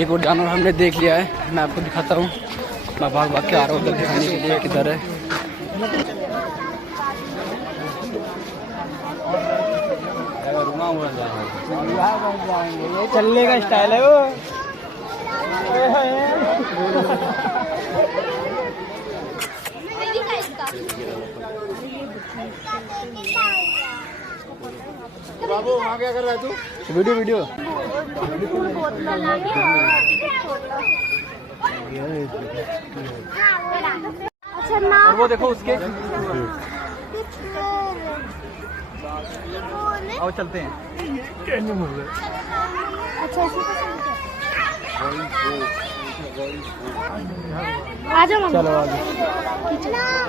एक और जानवर हमने देख लिया है, मैं आपको दिखाता हूँ। मैं भाग भाग के आ रहा हूँ उधर दिखाने के लिए किधर है। चलने का स्टाइल है वो। बाबू वहाँ क्या कर रहा है तू? वीडियो वीडियो और वो देखो उसके। आओ चलते हैं। आ जाओ चलो आगे।